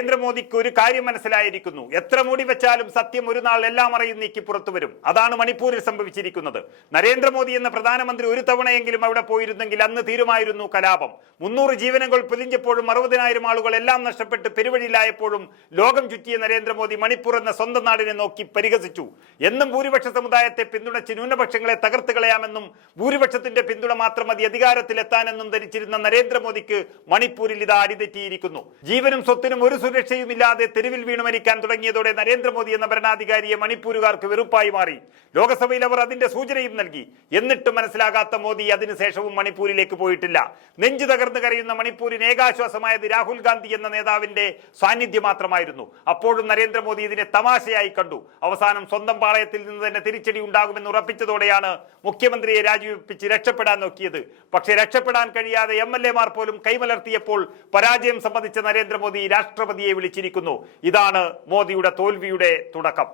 നരേന്ദ്രമോദിക്ക് ഒരു കാര്യം മനസ്സിലായിരിക്കുന്നു. എത്ര മൂടി വെച്ചാലും സത്യം ഒരു നാൾ എല്ലാം അറിയും നീക്കി പുറത്തു വരും. അതാണ് മണിപ്പൂരിൽ സംഭവിച്ചിരിക്കുന്നത്. നരേന്ദ്രമോദി എന്ന പ്രധാനമന്ത്രി ഒരു തവണയെങ്കിലും അവിടെ പോയിരുന്നെങ്കിൽ അന്ന് തീരുമായിരുന്നു കലാപം. 300 ജീവനുകൾ പൊലിഞ്ഞപ്പോഴും 60,000 ആളുകൾ എല്ലാം നഷ്ടപ്പെട്ട് പെരുവഴിയിലായപ്പോഴും ലോകം ചുറ്റിയ നരേന്ദ്രമോദി മണിപ്പൂർ എന്ന സ്വന്തം നാടിനെ നോക്കി പരിഹസിച്ചു. എന്നും ഭൂരിപക്ഷ സമുദായത്തെ പിന്തുണച്ച് ന്യൂനപക്ഷങ്ങളെ തകർത്ത് കളയാമെന്നും ഭൂരിപക്ഷത്തിന്റെ പിന്തുണ മാത്രം മതി അധികാരത്തിലെത്താനെന്നും ധരിച്ചിരുന്ന നരേന്ദ്രമോദിക്ക് മണിപ്പൂരിൽ ഇതാ അടിതെറ്റിയിരിക്കുന്നു. ജീവനും സ്വത്തിനും ഒരു സുരക്ഷയുമില്ലാതെ തെരുവിൽ വീണു മരിക്കാൻ തുടങ്ങിയതോടെ നരേന്ദ്രമോദി എന്ന ഭരണാധികാരിയെ മണിപ്പൂരുകാർക്ക് വെറുപ്പായി മാറി. ലോകസഭയിൽ അവർ അതിന്റെ സൂചനയും നൽകി. എന്നിട്ടും മനസ്സിലാകാത്ത മോദി അതിനുശേഷവും മണിപ്പൂരിലേക്ക് പോയിട്ടില്ല. നെഞ്ചു തകർന്നു കരയുന്ന മണിപ്പൂരിന് ഏകാശ്വാസമായത് രാഹുൽ ഗാന്ധി എന്ന നേതാവിന്റെ സാന്നിധ്യം മാത്രമായിരുന്നു. അപ്പോഴും നരേന്ദ്രമോദി ഇതിനെ തമാശയായി കണ്ടു. അവസാനം സ്വന്തം പാളയത്തിൽ നിന്ന് തന്നെ തിരിച്ചടി ഉണ്ടാകുമെന്ന് ഉറപ്പിച്ചതോടെയാണ് മുഖ്യമന്ത്രിയെ രാജിവെപ്പിച്ച് രക്ഷപ്പെടാൻ നോക്കിയത്. പക്ഷേ രക്ഷപ്പെടാൻ കഴിയാതെ MLA മാർ പോലും കൈമലർത്തിയപ്പോൾ പരാജയം സമ്മതിച്ച നരേന്ദ്രമോദി രാഷ്ട്രപതിയെ വിളിച്ചിരിക്കുന്നു. ഇതാണ് മോദിയുടെ തോൽവിയുടെ തുടക്കം.